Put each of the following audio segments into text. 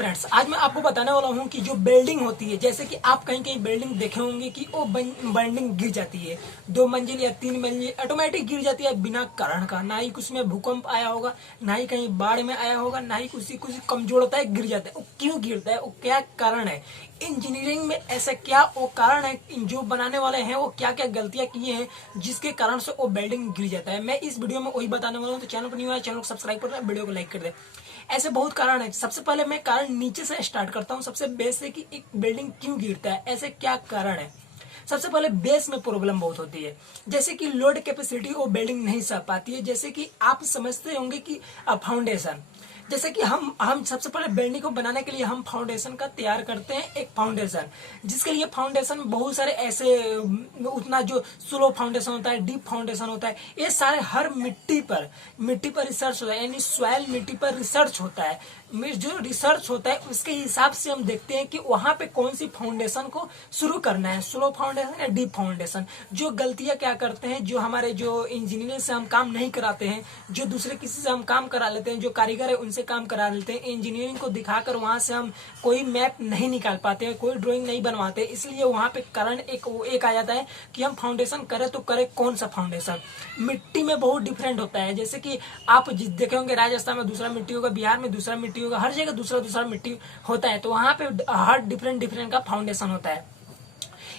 Friends, आज मैं आपको बताने वाला हूँ कि जो बिल्डिंग होती है, जैसे कि आप कहीं कहीं बिल्डिंग देखे होंगे कि वो बिल्डिंग गिर जाती है, 2 मंजिल या 3 मंजिल ऑटोमेटिक गिर जाती है बिना कारण का। ना ही उसमें भूकंप आया होगा, ना ही कहीं बाढ़ में आया होगा, ना ही कुछ कमजोर होता है, गिर जाता है। वो क्यों गिरता है, वो क्या कारण है? इंजीनियरिंग में ऐसा क्या वो कारण है? जो बनाने वाले हैं वो क्या क्या गलतियां किए हैं जिसके कारण से वो बिल्डिंग गिर जाता है। मैं इस वीडियो में वही बताने वाला हूँ। तो चैनल पर न्यू है, चैनल को सब्सक्राइब कर दे, वीडियो को लाइक कर दे। ऐसे बहुत कारण है। सबसे पहले मैं कारण नीचे से स्टार्ट करता हूँ। सबसे बेस है कि एक बिल्डिंग क्यों गिरता है, ऐसे क्या कारण है। सबसे पहले बेस में प्रॉब्लम बहुत होती है, जैसे कि लोड कैपेसिटी वो बिल्डिंग नहीं सह पाती है। जैसे कि आप समझते होंगे कि फाउंडेशन, जैसे कि हम सबसे पहले बिल्डिंग को बनाने के लिए हम फाउंडेशन का तैयार करते हैं, एक फाउंडेशन, जिसके लिए फाउंडेशन में बहुत सारे ऐसे उतना जो स्लो फाउंडेशन होता है, डीप फाउंडेशन होता है, ये सारे हर मिट्टी पर रिसर्च होता है, यानी सॉइल मिट्टी पर रिसर्च होता है। जो रिसर्च होता है उसके हिसाब से हम देखते हैं कि वहां पे कौन सी फाउंडेशन को शुरू करना है, स्लो फाउंडेशन या डीप फाउंडेशन। जो गलतियां क्या करते हैं, जो हमारे जो इंजीनियर से हम काम नहीं कराते हैं, जो दूसरे किसी से हम काम करा लेते हैं, जो कारीगर है उनसे काम करा लेते हैं, इंजीनियरिंग को दिखाकर वहां से हम कोई मैप नहीं निकाल पाते हैं, कोई ड्राइंग नहीं बनवाते। इसलिए वहां पे कारण एक आ जाता है कि हम फाउंडेशन करें तो करें कौन सा फाउंडेशन। मिट्टी में बहुत डिफरेंट होता है, जैसे कि आप देखे होंगे राजस्थान में दूसरा मिट्टी होगा, बिहार में दूसरा मिट्टी होगा, हर जगह दूसरा दूसरा मिट्टी होता है। तो वहां पे हर डिफरेंट का फाउंडेशन होता है।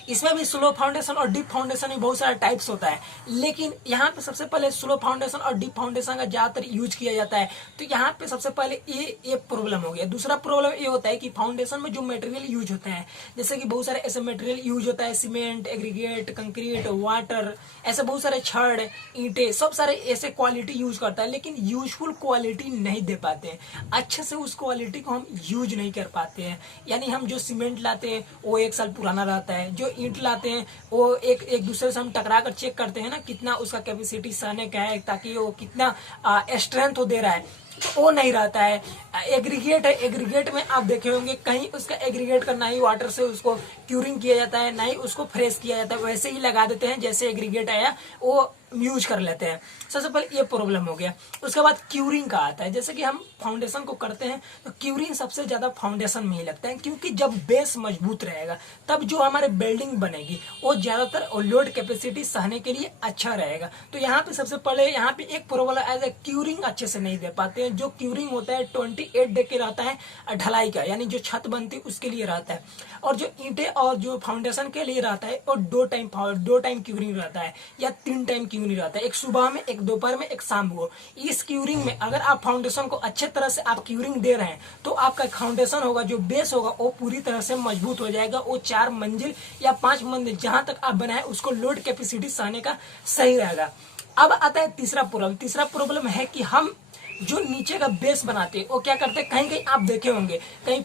इसमें भी स्लो फाउंडेशन और डीप फाउंडेशन में बहुत सारा टाइप्स होता है, लेकिन यहाँ पे सबसे पहले स्लो फाउंडेशन और डीप फाउंडेशन का ज्यादातर यूज किया जाता है। तो यहाँ पे सबसे पहले ये प्रॉब्लम हो गया। दूसरा प्रॉब्लम ये होता है कि फाउंडेशन में जो मटेरियल यूज होते हैं, जैसे कि बहुत सारे ऐसे मटेरियल यूज होता है, सीमेंट, एग्रीगेट, कंक्रीट, वाटर, ऐसे बहुत सारे छड़, ईंटे, सब सारे ऐसे क्वालिटी यूज करता है, लेकिन यूजफुल क्वालिटी नहीं दे पाते हैं। अच्छे से उस क्वालिटी को हम यूज नहीं कर पाते हैं। यानी हम जो सीमेंट लाते हैं वो 1 साल पुराना रहता है, जो ईंट लाते हैं वो एक दूसरे से हम टकरा कर चेक करते हैं ना, कितना उसका कैपेसिटी सहने का है, ताकि वो कितना स्ट्रेंथ हो दे रहा है, तो वो नहीं रहता है। एग्रीगेट है, एग्रीगेट में आप देखे होंगे कहीं उसका एग्रीगेट का ना ही वाटर से उसको क्यूरिंग किया जाता है, ना ही उसको फ्रेश किया जाता है, वैसे ही लगा देते हैं जैसे एग्रीगेट आया वो यूज कर लेते हैं। सबसे पहले ये प्रॉब्लम हो गया। उसके बाद क्यूरिंग का आता है, जैसे कि हम फाउंडेशन को करते हैं तो क्यूरिंग सबसे ज्यादा फाउंडेशन में ही लगता है, क्योंकि जब बेस मजबूत रहेगा तब जो हमारे बिल्डिंग बनेगी वो ज्यादातर लोड कैपेसिटी सहने के लिए अच्छा रहेगा। तो यहाँ पे सबसे पहले यहाँ पे एक प्रॉब्लम एज ए क्यूरिंग अच्छे से नहीं दे पाते हैं। जो क्यूरिंग होता है 28 डे के रहता है ढलाई का, यानी जो छत बनती है उसके लिए रहता है, और जो ईंटे और जो फाउंडेशन के लिए रहता है और 2 टाइम क्यूरिंग रहता है या 3 टाइम क्यूरिंग रहता है, एक सुबह में, एक दोपहर में, एक शाम को। इस क्यूरिंग में अगर आप फाउंडेशन को अच्छे तरह से आप क्यूरिंग दे रहे हैं तो आपका फाउंडेशन होगा, जो बेस होगा, वो पूरी तरह से मजबूत हो जाएगा। वो 4 मंजिल या 5 मंजिल जहां तक आप बनाए उसको लोड कैपेसिटी सहने का सही रहेगा। अब आता है तीसरा प्रॉब्लम। तीसरा प्रॉब्लम है कि हम जो नीचे का बेस बनाते हैं वो क्या करते हैं, कहीं कहीं आप देखे होंगे कहीं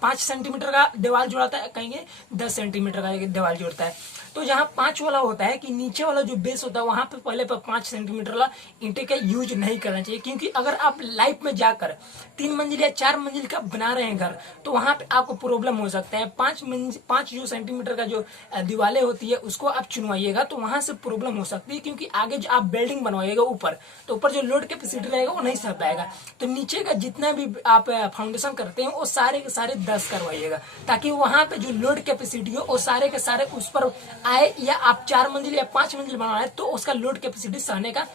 5 सेंटीमीटर का दीवार जोड़ता है, कहीं 10 सेंटीमीटर का दीवार जोड़ता है। तो जहाँ 5 वाला होता है कि नीचे वाला जो बेस होता है वहां पे पहले 5 सेंटीमीटर वाला ईंटे का यूज नहीं करना चाहिए, क्योंकि अगर आप लाइफ में जाकर 3 मंजिल या 4 मंजिल का बना रहे हैं घर, तो वहां पे आपको प्रॉब्लम हो सकता है। 5 जो सेंटीमीटर का जो दीवारें होती है उसको आप चुनवाइएगा तो वहां से प्रॉब्लम हो सकती है, क्योंकि आगे जो आप बिल्डिंग बनवाइएगा ऊपर, तो ऊपर जो लोड कैपेसिटी रहेगा वो नहीं सह पाएगा। तो नीचे का जितना भी आप फाउंडेशन करते हैं वो सारे के सारे 10 करवाइएगा, ताकि वहां पे जो लोड कैपेसिटी हो वो सारे के सारे उस पर आए। या आप 4 मंजिल या 5 मंजिल बना रहे तो उसका लोड कैपेसिटी सहने का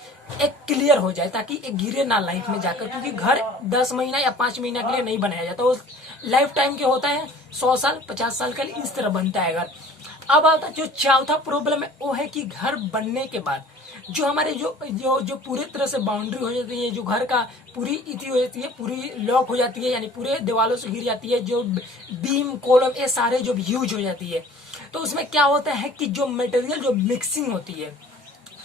एक क्लियर हो जाए, ताकि एक गिरे ना लाइफ में जाकर, क्योंकि घर 10 महीना या 5 महीना के लिए नहीं बनाया जाता, वो लाइफ टाइम के होता है, 100 साल 50 साल के लिए इस तरह बनता है घर। अब आता जो चौथा प्रॉब्लम है वो है कि घर बनने के बाद जो हमारे जो पूरी तरह से बाउंड्री हो जाती है, जो घर का पूरी इति हो जाती है, पूरी लॉक हो जाती है, यानी पूरे दीवारों से गिर जाती है, जो बीम कॉलम ये सारे जो यूज हो जाती है, तो उसमें क्या होता है कि जो मटेरियल जो मिक्सिंग होती है,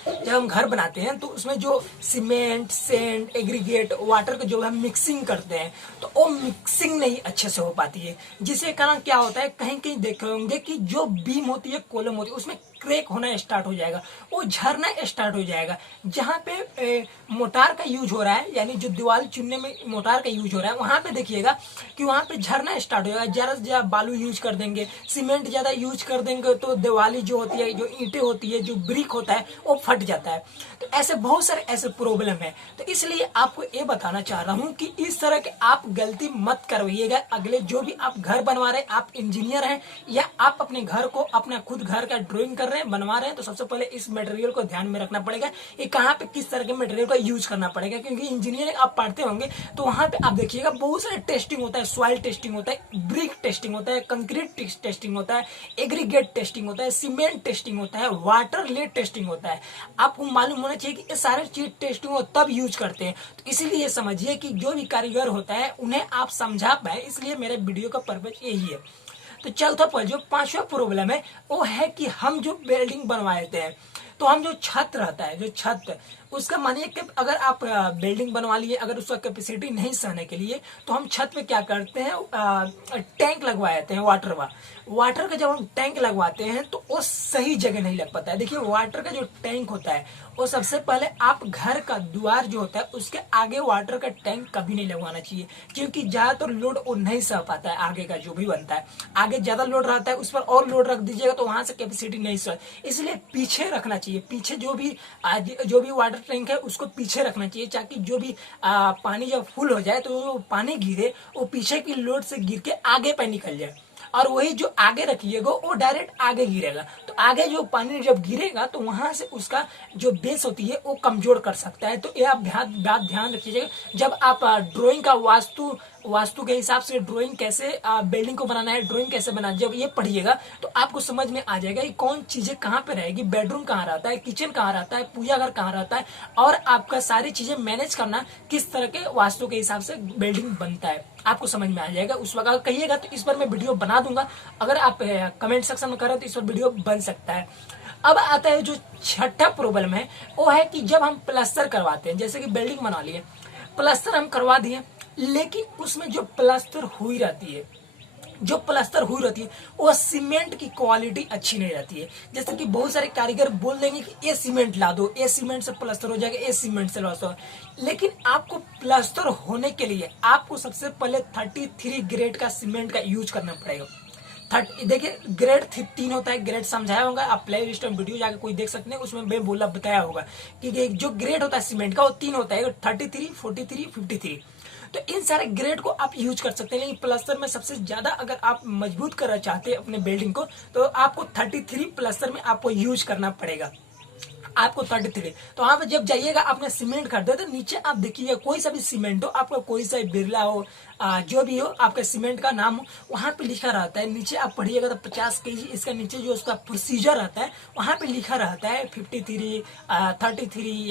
जब हम घर बनाते हैं तो उसमें जो सीमेंट, सैंड, एग्रीगेट, वाटर का जो हम मिक्सिंग करते हैं तो वो मिक्सिंग नहीं अच्छे से हो पाती है, जिसके कारण क्या होता है, कहीं कहीं देखे होंगे कि जो बीम होती है, कॉलम होती है, उसमें क्रैक होना स्टार्ट हो जाएगा, वो झरना स्टार्ट हो जाएगा। जहाँ पे मोटार का यूज हो रहा है, यानी जो दीवार चुनने में मोटार का यूज हो रहा है, वहां पे देखिएगा कि वहां पे झरना स्टार्ट हो जाएगा। ज्यादा से ज्यादा बालू यूज कर देंगे, सीमेंट ज्यादा यूज कर देंगे तो दिवाली जो होती है, जो ईंटें होती है, जो ब्रिक होता है, वो फट जाता है। तो ऐसे बहुत सारे ऐसे प्रॉब्लम है। तो इसलिए आपको ये बताना चाह रहा हूँ कि इस तरह के आप गलती मत करवाइएगा। अगले जो भी आप घर बनवा रहे हैं, आप इंजीनियर हैं या आप अपने घर को अपना खुद घर का ड्राइंग कर रहे हैं, बनवा रहे हैं, तो सबसे पहले इस मटेरियल को ध्यान में रखना पड़ेगा कि कहाँ पे किस तरह के मटेरियल का यूज करना पड़ेगा। क्योंकि इंजीनियरिंग आप पढ़ते होंगे तो वहां पे आप देखिएगा बहुत सारे टेस्टिंग होता है, सॉइल टेस्टिंग होता है, ब्रिक टेस्टिंग होता है, कंक्रीट टेस्टिंग होता है, एग्रीगेट टेस्टिंग होता है, सीमेंट टेस्टिंग होता है, वाटर लेड टेस्टिंग होता है। आपको मालूम होना चाहिए कि ये सारे चीज टेस्टिंग हो तब यूज करते हैं। तो इसीलिए समझिए कि जो भी कारीगर होता है उन्हें आप समझा पाए, इसलिए मेरे वीडियो का पर्पज यही है। तो चौथा पॉइंट, जो पांचवा प्रॉब्लम है, वो है कि हम जो बिल्डिंग बनवाते हैं तो हम जो छत रहता है, जो छत, उसका मानिए कि अगर आप बिल्डिंग बनवा लिए, अगर उसका कैपेसिटी नहीं सहने के लिए, तो हम छत पे क्या करते हैं, टैंक लगवा देते हैं वाटर का। जब हम टैंक लगवाते हैं तो वो सही जगह नहीं लग पाता है। देखिए वाटर का जो टैंक होता है, वो सबसे पहले आप घर का द्वार जो होता है उसके आगे वाटर का टैंक कभी नहीं लगवाना चाहिए, क्योंकि ज्यादातर लोड वो नहीं सह पाता है। आगे का जो भी बनता है, आगे ज्यादा लोड रहता है, उस पर और लोड रख दीजिएगा तो वहां से कैपेसिटी नहीं सह, इसलिए पीछे रखना चाहिए। पीछे जो भी वाटर टैंक है उसको पीछे रखना चाहिए, ताकि जो भी पानी जब फुल हो जाए तो वो पानी गिरे, वो पीछे की लोड से गिर के आगे पे निकल जाए, और वही जो आगे रखिएगा वो डायरेक्ट आगे गिरेगा। तो आगे जो पानी जब गिरेगा तो वहां से उसका जो बेस होती है वो कमजोर कर सकता है। तो ये आप बात ध्यान रखिएगा जब आप ड्राइंग का वास्तु के हिसाब से ड्राइंग कैसे बिल्डिंग को बनाना है, ड्राइंग कैसे बनाना है, जब ये पढ़िएगा तो आपको समझ में आ जाएगा कि कौन चीजें कहाँ पे रहेगी, बेडरूम कहाँ रहता है, किचन कहाँ रहता है, पूजा घर कहाँ रहता है, और आपका सारी चीजें मैनेज करना किस तरह के वास्तु के हिसाब से बिल्डिंग बनता है, आपको समझ में आ जाएगा। उस वक्त कहिएगा तो इस पर मैं वीडियो बना दूंगा। अगर आप कमेंट सेक्शन में करें तो इस पर वीडियो बन सकता है। अब आता है जो छठा प्रॉब्लम है, वो है कि जब हम प्लास्टर करवाते हैं, जैसे कि बिल्डिंग बना लिए, प्लास्टर हम करवा दिए, लेकिन उसमें जो प्लास्टर हुई रहती है, वो सीमेंट की क्वालिटी अच्छी नहीं रहती है। जैसे कि बहुत सारे कारीगर बोल देंगे कि ये सीमेंट ला दो, ये सीमेंट से प्लास्टर हो जाएगा, ये सीमेंट से प्लास्टर हो, लेकिन आपको प्लास्टर होने के लिए आपको सबसे पहले 33 ग्रेड का सीमेंट का यूज करना पड़ेगा। देखिए ग्रेड 3 होता है, ग्रेड समझाया होगा, आप प्ले लिस्ट में वीडियो जाकर कोई देख सकते हैं, उसमें मैं बताया होगा कि जो ग्रेड होता है सीमेंट का वो 3 होता है, 33, 43, 53। तो इन सारे ग्रेड को आप यूज कर सकते हैं। लेकिन प्लास्टर में सबसे ज्यादा अगर आप मजबूत करना चाहते हैं अपने बिल्डिंग को, तो आपको 33 प्लास्टर में आपको यूज करना पड़ेगा, आपको 33। तो वहां पे जब जाइएगा आपने सीमेंट खरीदे तो नीचे आप देखिएगा कोई सा भी सीमेंट हो, आपका कोई सा बिरला हो, जो भी हो, आपका सीमेंट का नाम हो, वहां पे लिखा रहता है। नीचे आप पढ़िएगा तो 50 kg, इसका नीचे जो उसका प्रोसीजर रहता है वहां पे लिखा रहता है 53, 33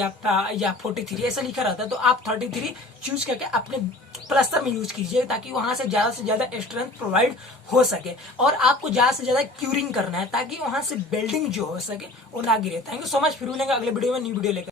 या 43 ऐसा लिखा रहता है। तो आप 33 चूज करके अपने प्लास्टर में यूज कीजिए, ताकि वहां से ज्यादा स्ट्रेंथ प्रोवाइड हो सके, और आपको ज्यादा से ज्यादा क्यूरिंग करना है ताकि वहां से बिल्डिंग जो हो सके वो ना गिरे। Thank you so much. फिर मिलेंगे अगले वीडियो में न्यू वीडियो लेकर।